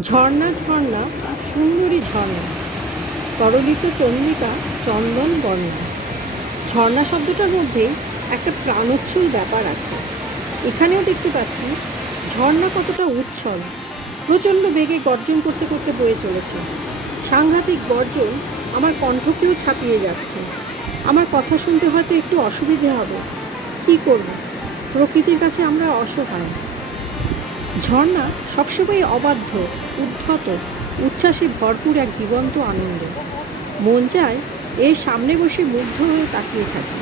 ঝর্ণা ঝর্ণা সুন্দরী ঝর্ণা, তরলিত চন্দ্রিকা চন্দন বর্ণা। ঝর্ণা শব্দটার মধ্যেই একটা প্রাণোচ্ছল ব্যাপার আছে। এখানেও দেখতে পাচ্ছি ঝর্ণা কতটা উচ্ছল, প্রচণ্ড বেগে গর্জন করতে করতে বয়ে চলেছে। সাংঘাতিক গর্জন আমার কণ্ঠকেও ছাপিয়ে যাচ্ছে। আমার কথা শুনতে হয়তো একটু অসুবিধে হবে, কী করব? প্রকৃতির কাছে আমরা অসহায়। ঝর্ণা সবসময় অবাধ্য, উদ্ধত, উচ্ছ্বাসে ভরপুর এক জীবন্ত আনন্দ। মন চায় এর সামনে বসে মুগ্ধ হয়ে তাকিয়ে থাকি।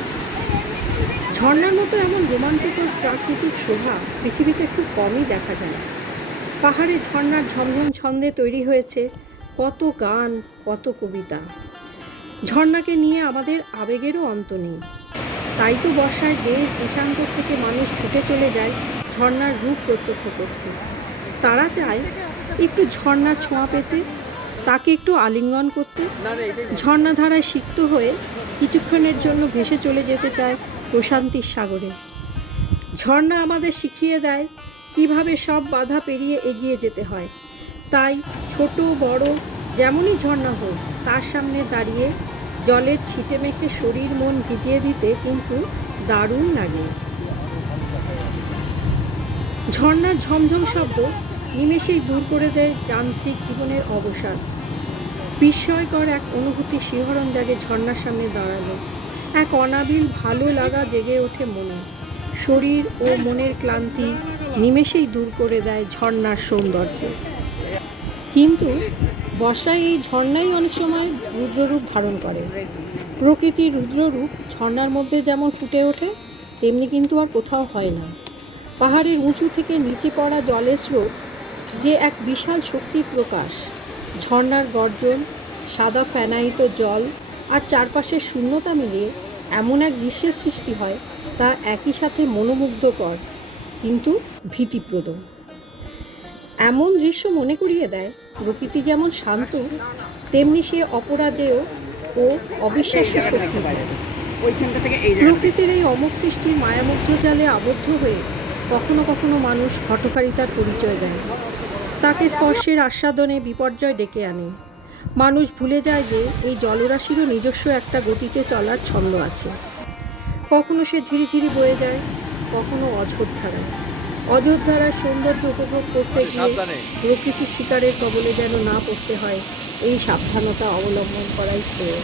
ঝর্ণার মতো এমন রোমাঞ্চকর প্রাকৃতিক শোভা পৃথিবীতে খুব কমই দেখা যায়। পাহাড়ে ঝর্ণার ঝমঝম ছন্দে তৈরি হয়েছে কত গান, কত কবিতা। ঝর্ণাকে নিয়ে আমাদের আবেগেরও অন্ত নেই। তাই তো বর্ষায় দেশ দেশান্তর থেকে মানুষ ছুটে চলে যায় ঝর্ণার রূপ প্রত্যক্ষ করতে। তারা চায় একটু ঝর্ণার ছোঁয়া পেতে, তাকে একটু আলিঙ্গন করতে। ঝর্ণাধারায় সিক্ত হয়ে কিছুক্ষণের জন্য ভেসে চলে যেতে চায় প্রশান্তির সাগরে। ঝর্ণা আমাদের শিখিয়ে দেয় কিভাবে সব বাধা পেরিয়ে এগিয়ে যেতে হয়। তাই ছোট বড় যেমনই ঝর্ণা হোক, তার সামনে দাঁড়িয়ে জলের ছিটে মেখে শরীর মন ভিজিয়ে দিতে কিন্তু দারুণ লাগে। ঝর্ণার ঝমঝম শব্দ নিমেষেই দূর করে দেয় যান্ত্রিক জীবনের অবসাদ। বিস্ময়কর এক অনুভূতি শিহরণ জাগে ঝর্ণার সামনে দাঁড়ালো। এক অনাবিল ভালো লাগা জেগে ওঠে মনে। শরীর ও মনের ক্লান্তি নিমেষেই দূর করে দেয় ঝর্ণার সৌন্দর্য। কিন্তু বর্ষায় এই ঝর্ণাই অনেক সময় রুদ্ররূপ ধারণ করে। প্রকৃতির রুদ্ররূপ ঝর্ণার মধ্যে যেমন ফুটে ওঠে, তেমনি কিন্তু আর কোথাও হয় না। পাহাড়ের উঁচু থেকে নিচে পড়া জলের স্রোত যে এক বিশাল শক্তির প্রকাশ। ঝর্ণার গর্জন, সাদা ফেনায়িত জল আর চারপাশের শূন্যতা মিলিয়ে এমন এক দৃশ্যের সৃষ্টি হয়, তা একই সাথে মনোমুগ্ধকর কিন্তু ভীতিপ্রদ। এমন দৃশ্য মনে করিয়ে দেয় প্রকৃতি যেমন শান্ত, তেমনি সে অপরাজেয় ও অবিশ্বাস্য শক্তি। প্রকৃতির এই অমোঘ সৃষ্টির মায়ামুগ্ধ জালে আবদ্ধ হয়ে কখনো কখনো মানুষ হঠকারিতার পরিচয় দেয়। তাকে স্পর্শের আস্বাদনে বিপর্যয় ডেকে আনে। মানুষ ভুলে যায় যে এই জলরাশিরও নিজস্ব একটা গতিতে চলার ছন্দ আছে। কখনো সে ঝিরিঝিরি বয়ে যায়, কখনো অঝোর ধারায়। অঝোর ধারার সৌন্দর্য উপভোগ করতে গিয়ে প্রকৃতির শিকারের কবলে যেন না পড়তে হয়, এই সাবধানতা অবলম্বন করাই শ্রেয়।